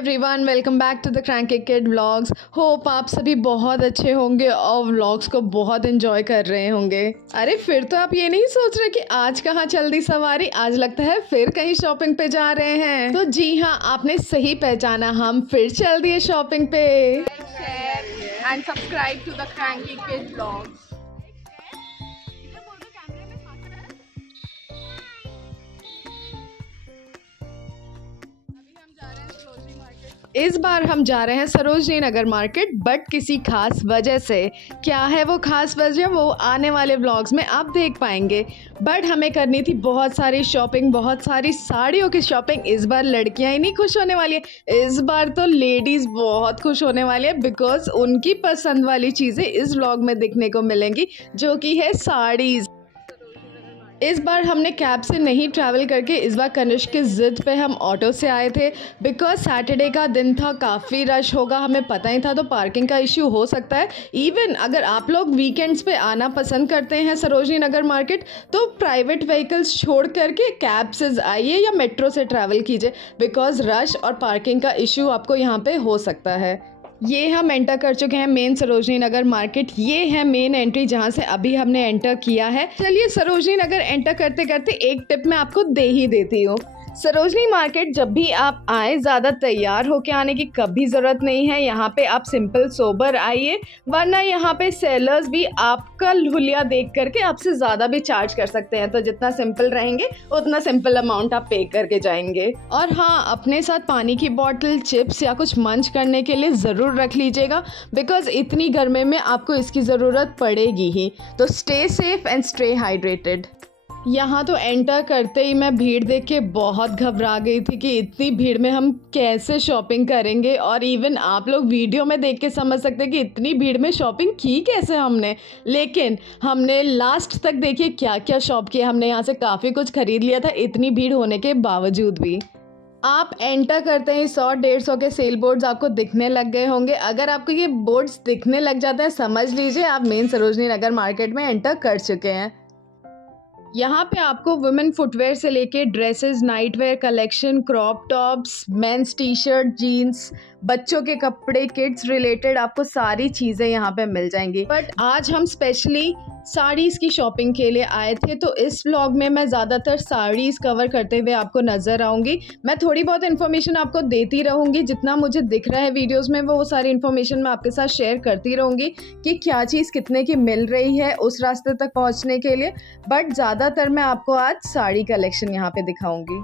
Everyone, welcome back to the cranky kid vlogs. Hope आप सभी बहुत अच्छे होंगे और व्लॉग्स को बहुत एंजॉय कर रहे होंगे। अरे फिर तो आप ये नहीं सोच रहे कि आज कहाँ चल दी सवारी, आज लगता है फिर कहीं शॉपिंग पे जा रहे हैं। तो जी हाँ, आपने सही पहचाना, हम फिर चल दिए शॉपिंग पे। And subscribe to the cranky kid vlogs. इस बार हम जा रहे हैं सरोजनी नगर मार्केट, बट किसी खास वजह से। क्या है वो खास वजह, वो आने वाले व्लॉग्स में आप देख पाएंगे। बट हमें करनी थी बहुत सारी शॉपिंग, बहुत सारी साड़ियों की शॉपिंग। इस बार लड़कियां ही नहीं खुश होने वाली है, इस बार तो लेडीज़ बहुत खुश होने वाली है, बिकॉज उनकी पसंद वाली चीज़ें इस व्लॉग में देखने को मिलेंगी, जो कि है साड़ीज़। इस बार हमने कैब से नहीं ट्रैवल करके, इस बार कनिष्क की ज़िद पे हम ऑटो से आए थे, बिकॉज सैटरडे का दिन था, काफ़ी रश होगा, हमें पता ही था, तो पार्किंग का इश्यू हो सकता है। इवन अगर आप लोग वीकेंड्स पे आना पसंद करते हैं सरोजनी नगर मार्केट, तो प्राइवेट व्हीकल्स छोड़ करके कैब से आइए या मेट्रो से ट्रैवल कीजिए, बिकॉज रश और पार्किंग का इश्यू आपको यहाँ पे हो सकता है। ये हम एंटर कर चुके हैं मेन सरोजनी नगर मार्केट। ये है मेन एंट्री जहाँ से अभी हमने एंटर किया है। चलिए सरोजनी नगर एंटर करते करते एक टिप मैं आपको दे ही देती हूँ। सरोजनी मार्केट जब भी आप आए, ज़्यादा तैयार होके आने की कभी ज़रूरत नहीं है। यहाँ पे आप सिंपल सोबर आइए, वरना यहाँ पे सेलर्स भी आपका हुलिया देख करके आपसे ज़्यादा भी चार्ज कर सकते हैं। तो जितना सिंपल रहेंगे उतना सिंपल अमाउंट आप पे करके जाएंगे। और हाँ, अपने साथ पानी की बॉटल, चिप्स या कुछ मंच करने के लिए ज़रूर रख लीजिएगा, बिकॉज इतनी गर्मी में आपको इसकी ज़रूरत पड़ेगी ही। तो stay safe and stay hydrated. यहाँ तो एंटर करते ही मैं भीड़ देख के बहुत घबरा गई थी कि इतनी भीड़ में हम कैसे शॉपिंग करेंगे। और इवन आप लोग वीडियो में देख के समझ सकते हैं कि इतनी भीड़ में शॉपिंग की कैसे हमने। लेकिन हमने लास्ट तक देखिए क्या क्या शॉप किया, हमने यहाँ से काफ़ी कुछ खरीद लिया था, इतनी भीड़ होने के बावजूद भी। आप एंटर करते हैं 100-150 के सेल बोर्ड्स आपको दिखने लग गए होंगे। अगर आपको ये बोर्ड्स दिखने लग जाते हैं, समझ लीजिए आप मेन सरोजनी नगर मार्केट में एंटर कर चुके हैं। यहाँ पे आपको वुमेन फुटवेयर से लेके dresses, night wear collection, crop tops, men's T shirt, jeans, बच्चों के कपड़े, किड्स रिलेटेड आपको सारी चीज़ें यहाँ पे मिल जाएंगी। बट आज हम स्पेशली साड़ीज़ की शॉपिंग के लिए आए थे, तो इस व्लॉग में मैं ज़्यादातर साड़ीज़ कवर करते हुए आपको नज़र आऊँगी। मैं थोड़ी बहुत इन्फॉर्मेशन आपको देती रहूँगी, जितना मुझे दिख रहा है वीडियोस में वो सारी इन्फॉर्मेशन मैं आपके साथ शेयर करती रहूँगी कि क्या चीज़ कितने की मिल रही है उस रास्ते तक पहुँचने के लिए। बट ज़्यादातर मैं आपको आज साड़ी कलेक्शन यहाँ पे दिखाऊँगी।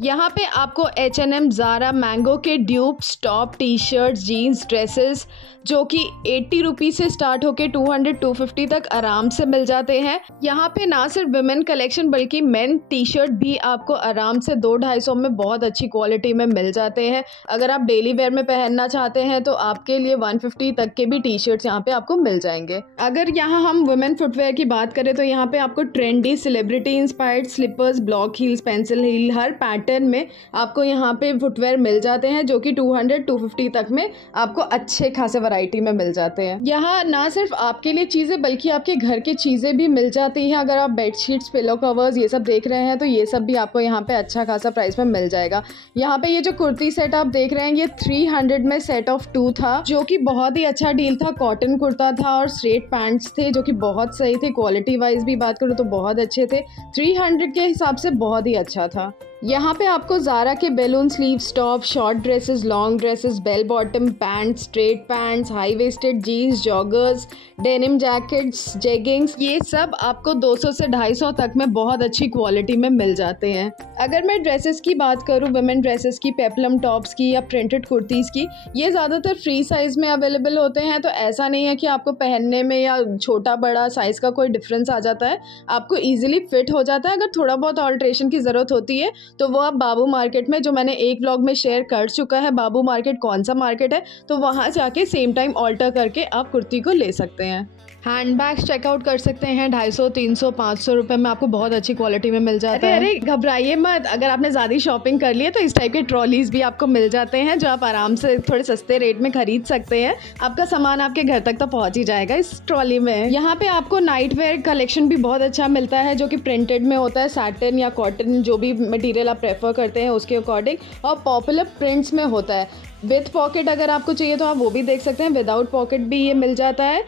यहाँ पे आपको H&M, ज़ारा, मैंगो के dupes, top, T shirts, jeans, dresses जो कि 80 रुपीज़ से स्टार्ट होके 200-250 तक आराम से मिल जाते हैं। यहाँ पे ना सिर्फ विमेन कलेक्शन बल्कि मेन टी शर्ट भी आपको आराम से 200-250 में बहुत अच्छी क्वालिटी में मिल जाते हैं। अगर आप डेली वेयर में पहनना चाहते हैं तो आपके लिए 150 तक के भी टी शर्ट्स यहाँ पे आपको मिल जाएंगे। अगर यहाँ हम वुमेन फुटवेयर की बात करें तो यहाँ पे आपको trendy, celebrity inspired slippers, block heels, pencil heel, हर पैटर्न में आपको यहाँ पे फुटवेयर मिल जाते हैं, जो कि 200-250 तक में आपको अच्छे खासे वैरायटी में मिल जाते हैं। यहाँ ना सिर्फ आपके लिए चीज़ें बल्कि आपके घर की चीज़ें भी मिल जाती हैं। अगर आप बेडशीट्स, पिलो कवर्स ये सब देख रहे हैं तो ये सब भी आपको यहाँ पे अच्छा खासा प्राइस में मिल जाएगा। यहाँ पे ये जो कुर्ती सेट आप देख रहे हैं, ये 300 में सेट ऑफ 2 था, जो कि बहुत ही अच्छा डील था। कॉटन कुर्ता था और स्ट्रेट पैंट्स थे जो कि बहुत सही थे। क्वालिटी वाइज भी बात करूँ तो बहुत अच्छे थे, 300 के हिसाब से बहुत ही अच्छा था। यहाँ पे आपको ज़ारा के balloon sleeves, top, short dresses, long dresses, bell bottom pants, straight pants, high waisted jeans, joggers, denim jackets, jeggings, ये सब आपको 200 से 250 तक में बहुत अच्छी क्वालिटी में मिल जाते हैं। अगर मैं ड्रेसेस की बात करूँ, वुमेन ड्रेसेस की, पेप्लम टॉप्स की या प्रिंटेड कुर्तीज़ की, ये ज़्यादातर फ्री साइज़ में अवेलेबल होते हैं। तो ऐसा नहीं है कि आपको पहनने में या छोटा बड़ा साइज़ का कोई डिफरेंस आ जाता है, आपको ईजिली फिट हो जाता है। अगर थोड़ा बहुत ऑल्ट्रेशन की ज़रूरत होती है तो वो आप बाबू मार्केट में, जो मैंने एक व्लॉग में शेयर कर चुका है, बाबू मार्केट कौन सा मार्केट है, तो वहाँ जाके सेम टाइम ऑल्टर करके आप कुर्ती को ले सकते हैं। हैंडबैग्स चेकआउट कर सकते हैं 250, 300, 500 रुपये में आपको बहुत अच्छी क्वालिटी में मिल जाता है। अरे घबराइए मत, अगर आपने ज़्यादा शॉपिंग कर ली है तो इस टाइप के ट्रॉलीज भी आपको मिल जाते हैं जो आप आराम से थोड़े सस्ते रेट में खरीद सकते हैं। आपका सामान आपके घर तक तो पहुँच ही जाएगा इस ट्रॉली में। यहाँ पे आपको नाइट वेयर कलेक्शन भी बहुत अच्छा मिलता है जो कि प्रिंटेड में होता है, सैटिन या कॉटन जो भी मटेरियल आप प्रेफर करते हैं उसके अकॉर्डिंग, और पॉपुलर प्रिंट्स में होता है। विथ पॉकेट अगर आपको चाहिए तो आप वो भी देख सकते हैं, विदाउट पॉकेट भी ये मिल जाता है।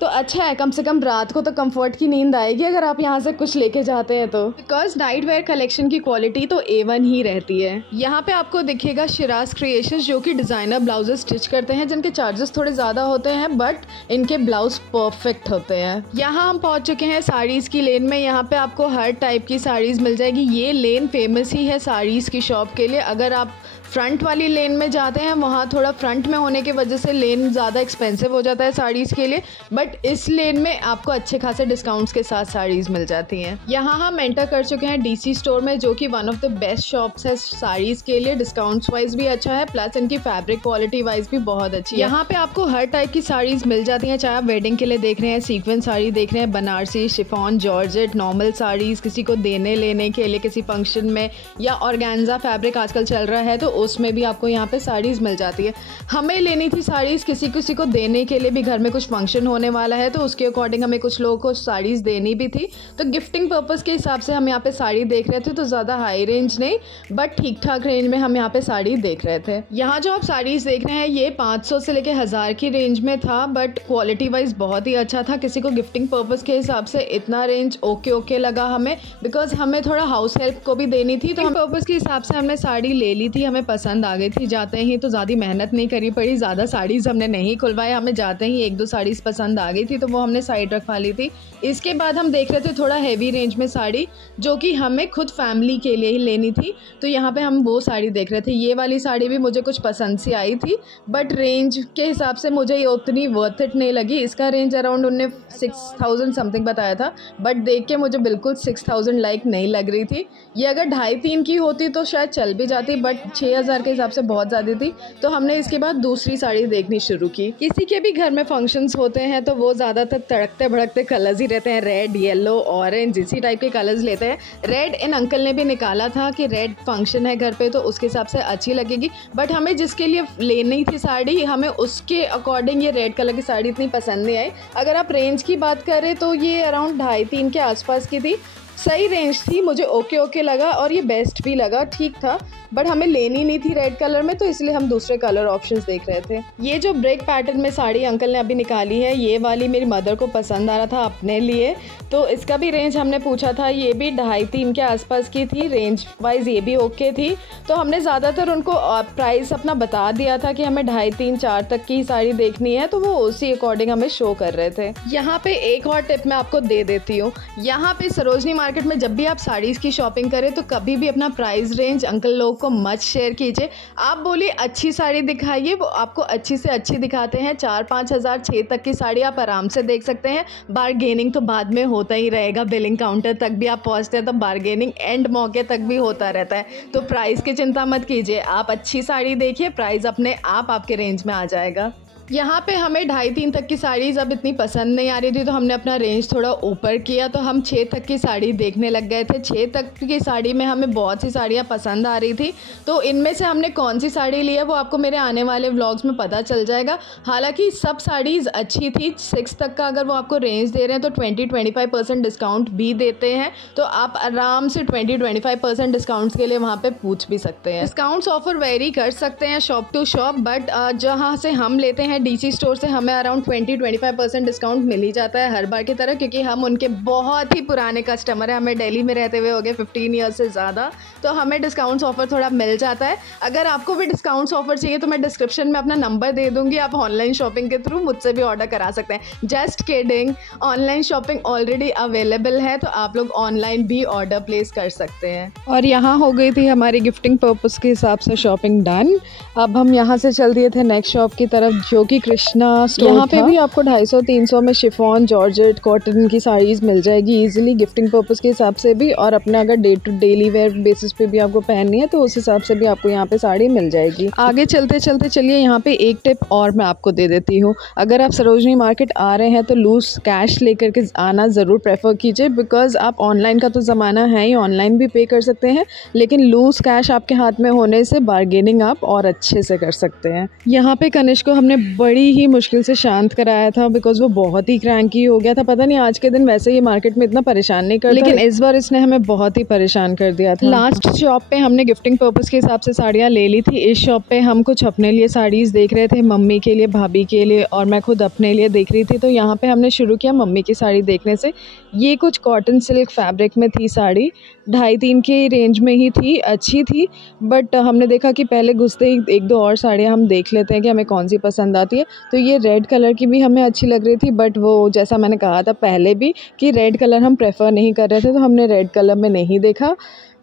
तो अच्छा है, कम से कम रात को तो कंफर्ट की नींद आएगी अगर आप यहाँ से कुछ लेके जाते हैं तो। बिकॉज नाइट वेयर कलेक्शन की क्वालिटी तो A1 ही रहती है। यहाँ पे आपको दिखेगा शिराज क्रिएशंस जो कि डिज़ाइनर ब्लाउजेस स्टिच करते हैं जिनके चार्जेस थोड़े ज़्यादा होते हैं बट इनके ब्लाउज परफेक्ट होते हैं। यहाँ हम पहुँच चुके हैं साड़ीज़ की लेन में। यहाँ पे आपको हर टाइप की साड़ीज़ मिल जाएगी। ये लेन फेमस ही है साड़ीज़ की शॉप के लिए। अगर आप फ्रंट वाली लेन में जाते हैं, वहाँ थोड़ा फ्रंट में होने की वजह से लेन ज़्यादा एक्सपेंसिव हो जाता है साड़ीज़ के लिए, बट इस लेन में आपको अच्छे खासे डिस्काउंट्स के साथ साड़ीज़ मिल जाती हैं। यहाँ हम एंटर कर चुके हैं DC स्टोर में जो कि one of the best shops है साड़ीज़ के लिए। डिस्काउंट्स वाइज भी अच्छा है, प्लस इनकी फैब्रिक क्वालिटी वाइज भी बहुत अच्छी है। यहाँ पे आपको हर टाइप की साड़ीज़ मिल जाती हैं, चाहे आप वेडिंग के लिए देख रहे हैं, सीक्वेंस साड़ी देख रहे हैं, Banarasi, chiffon, georgette, normal saris किसी को देने लेने के लिए किसी फंक्शन में, या ऑर्गेन्जा फैब्रिक आजकल चल रहा है तो उसमें भी आपको यहाँ पे साड़ीज़ मिल जाती है। हमें लेनी थी साड़ीज़ किसी को देने के लिए भी, घर में कुछ फंक्शन होने वाला है तो उसके अकॉर्डिंग हमें कुछ लोगों को साड़ीज़ देनी भी थी, तो गिफ्टिंग पर्पज़ के हिसाब से हम यहाँ पे साड़ी देख रहे थे। तो ज़्यादा हाई रेंज नहीं बट ठीक ठाक रेंज में हम यहाँ पे साड़ी देख रहे थे। यहाँ जो आप साड़ीज़ देख रहे हैं ये 500 से लेकर 1000 की रेंज में था, बट क्वालिटी वाइज बहुत ही अच्छा था। किसी को गिफ्टिंग पर्पज़ के हिसाब से इतना रेंज ओके लगा हमें, बिकॉज हमें थोड़ा हाउस हेल्प को भी देनी थी, तो हम पर्पज़ के हिसाब से हमने साड़ी ले ली थी। हमें पसंद आ गई थी जाते ही, तो ज़्यादा मेहनत नहीं करी पड़ी, ज़्यादा साड़ीज़ हमने नहीं खुलवाए। हमें जाते ही 1-2 साड़ीज़ पसंद आ गई थी तो वो हमने साइड रखवा ली थी। इसके बाद हम देख रहे थे थोड़ा हैवी रेंज में साड़ी जो कि हमें खुद फैमिली के लिए ही लेनी थी, तो यहाँ पे हम वो साड़ी देख रहे थे। ये वाली साड़ी भी मुझे कुछ पसंद सी आई थी बट रेंज के हिसाब से मुझे ये उतनी वर्थ इट नहीं लगी। इसका रेंज अराउंड उन्होंने 6000 समथिंग बताया था, बट देख के मुझे बिल्कुल 6000 लाइक नहीं लग रही थी। ये अगर 2.5-3 की होती तो शायद चल भी जाती, बट 6000 के हिसाब से बहुत ज़्यादा थी। तो हमने इसके बाद दूसरी साड़ी देखनी शुरू की। किसी के भी घर में फंक्शंस होते हैं तो वो ज़्यादातर तड़कते भड़कते कलर्स ही रहते हैं, रेड, येलो, ऑरेंज, इसी टाइप के कलर्स लेते हैं। रेड इन अंकल ने भी निकाला था कि रेड फंक्शन है घर पे तो उसके हिसाब से अच्छी लगेगी, बट हमें जिसके लिए लेनी थी साड़ी हमें उसके अकॉर्डिंग ये रेड कलर की साड़ी इतनी पसंद नहीं आई। अगर आप रेंज की बात करें तो ये अराउंड 2.5-3 के आसपास की थी, सही रेंज थी, मुझे ओके लगा और ये बेस्ट भी लगा, ठीक था, बट हमें लेनी नहीं थी रेड कलर में तो इसलिए हम दूसरे कलर ऑप्शंस देख रहे थे। ये जो ब्रेक पैटर्न में साड़ी अंकल ने अभी निकाली है ये वाली मेरी मदर को पसंद आ रहा था अपने लिए, तो इसका भी रेंज हमने पूछा था, ये भी 2.5-3 के आसपास की थी, रेंज वाइज ये भी ओके थी। तो हमने ज़्यादातर उनको प्राइस अपना बता दिया था कि हमें 2.5-3-4 तक की साड़ी देखनी है, तो वो उसी अकॉर्डिंग हमें शो कर रहे थे। यहाँ पे एक और टिप मैं आपको दे देती हूँ, यहाँ पे सरोजनी मार्केट में जब भी आप साड़ीज़ की शॉपिंग करें तो कभी भी अपना प्राइस रेंज अंकल लोग को मत शेयर कीजिए। आप बोलिए अच्छी साड़ी दिखाइए, वो आपको अच्छी से अच्छी दिखाते हैं। 4-5 हज़ार 6 तक की साड़ी आप आराम से देख सकते हैं। बारगेनिंग तो बाद में होता ही रहेगा, बिलिंग काउंटर तक भी आप पहुंचते हैं तो बारगेनिंग एंड मौके तक भी होता रहता है, तो प्राइस की चिंता मत कीजिए, आप अच्छी साड़ी देखिए, प्राइस अपने आप आपके रेंज में आ जाएगा। यहाँ पे हमें 2.5-3 तक की साड़ीज़ अब इतनी पसंद नहीं आ रही थी तो हमने अपना रेंज थोड़ा ऊपर किया, तो हम 6 तक की साड़ी देखने लग गए थे। 6 तक की साड़ी में हमें बहुत सी साड़ियाँ पसंद आ रही थी, तो इनमें से हमने कौन सी साड़ी ली है वो आपको मेरे आने वाले व्लॉग्स में पता चल जाएगा। हालांकि सब साड़ीज़ अच्छी थी। 6 तक का अगर वो आपको रेंज दे रहे हैं तो 20-25% डिस्काउंट भी देते हैं, तो आप आराम से 20-25% डिस्काउंट्स के लिए वहाँ पर पूछ भी सकते हैं। डिस्काउंट्स ऑफर वेरी कर सकते हैं शॉप टू शॉप, बट जहाँ से हम लेते हैं DC स्टोर से हमें अराउंड 20-25% डिस्काउंट मिल ही जाता है हर बार की तरह, क्योंकि हम उनके बहुत ही पुराने कस्टमर हैं। हमें दिल्ली में रहते हुए हो गए 15 ईयर्स से ज़्यादा, तो हमें डिस्काउंट्स ऑफर थोड़ा मिल जाता है। अगर आपको भी डिस्काउंट्स ऑफर चाहिए तो मैं डिस्क्रिप्शन में अपना नंबर दे दूँगी, आप ऑनलाइन शॉपिंग के थ्रू मुझसे भी ऑर्डर करा सकते हैं। Just kidding, online shopping already available है, तो आप लोग ऑनलाइन भी ऑर्डर प्लेस कर सकते हैं। और यहाँ हो गई थी हमारी गिफ्टिंग पर्पज़ के हिसाब से शॉपिंग डन। अब हम यहाँ से चल दिए थे नेक्स्ट शॉप की तरफ जो की कृष्णा स्टोर यहाँ पे भी आपको 250-300 में शिफॉन, जॉर्जेट, कॉटन की साड़ीज़ मिल जाएगी इजीली, गिफ्टिंग पर्पस के हिसाब से भी, और अपना अगर day to daily wear basis पे भी आपको पहननी है तो उस हिसाब से भी आपको यहाँ पे साड़ी मिल जाएगी। आगे चलते चलते चलिए यहाँ पे एक टिप और मैं आपको दे देती हूँ। अगर आप सरोजनी मार्केट आ रहे हैं तो लूज कैश लेकर के आना ज़रूर प्रेफर कीजिए, बिकॉज आप ऑनलाइन का तो ज़माना है ही, ऑनलाइन भी पे कर सकते हैं, लेकिन लूज कैश आपके हाथ में होने से बार्गेनिंग आप और अच्छे से कर सकते हैं। यहाँ पे कनिष्क को हमने बड़ी ही मुश्किल से शांत कराया था, बिकॉज वो बहुत ही क्रैंकी हो गया था। पता नहीं आज के दिन वैसे ये मार्केट में इतना परेशान नहीं करता, लेकिन इस बार इसने हमें बहुत ही परेशान कर दिया था। लास्ट शॉप पे हमने गिफ्टिंग पर्पस के हिसाब से साड़ियाँ ले ली थी। इस शॉप पे हम कुछ अपने लिए साड़ीज़ देख रहे थे, मम्मी के लिए, भाभी के लिए, और मैं खुद अपने लिए देख रही थी। तो यहाँ पे हमने शुरू किया मम्मी की साड़ी देखने से। ये कुछ कॉटन सिल्क फैब्रिक में थी साड़ी, 2.5-3 की रेंज में ही थी, अच्छी थी, बट हमने देखा कि पहले घुसते ही 1-2 और साड़ियाँ हम देख लेते हैं कि हमें कौन सी पसंद आती है। तो ये रेड कलर की भी हमें अच्छी लग रही थी, बट वो जैसा मैंने कहा था पहले भी कि रेड कलर हम प्रेफर नहीं कर रहे थे, तो हमने रेड कलर में नहीं देखा।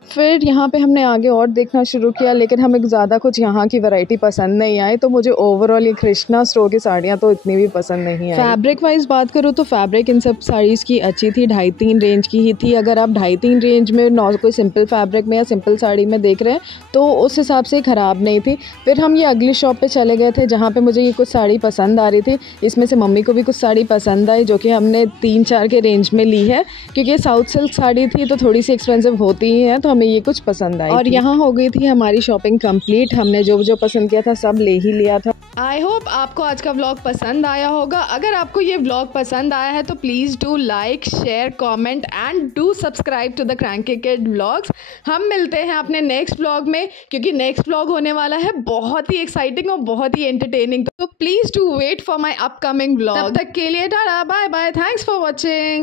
फिर यहाँ पे हमने आगे और देखना शुरू किया, लेकिन हमें ज़्यादा कुछ यहाँ की वैरायटी पसंद नहीं आई, तो मुझे ओवरऑल ये कृष्णा स्टोर की साड़ियाँ तो इतनी भी पसंद नहीं आई। फैब्रिक वाइज बात करूँ तो फैब्रिक इन सब साड़ीज़ की अच्छी थी, 2.5-3 रेंज की ही थी। अगर आप 2.5-3 रेंज में कोई सिंपल फैब्रिक में या सिंपल साड़ी में देख रहे हैं तो उस हिसाब से ख़राब नहीं थी। फिर हम ये अगली शॉप पर चले गए थे जहाँ पर मुझे ये कुछ साड़ी पसंद आ रही थी। इसमें से मम्मी को भी कुछ साड़ी पसंद आई, जो कि हमने 3-4 के रेंज में ली है, क्योंकि ये साउथ सिल्क साड़ी थी तो थोड़ी सी एक्सपेंसिव होती ही है, तो हमें ये कुछ पसंद आई। और यहाँ हो गई थी हमारी शॉपिंग कंप्लीट। हमने जो जो पसंद किया था सब ले ही लिया था। आई होप आपको आज का व्लॉग पसंद आया होगा। अगर आपको ये व्लॉग पसंद आया है तो please do like, share, comment and do subscribe to the cranky kid vlogs. हम मिलते हैं अपने नेक्स्ट व्लॉग में, क्योंकि नेक्स्ट व्लॉग होने वाला है बहुत ही एक्साइटिंग और बहुत ही एंटरटेनिंग। तो please do wait for my upcoming vlog. तब तक के लिए tata, bye bye, thanks for watching.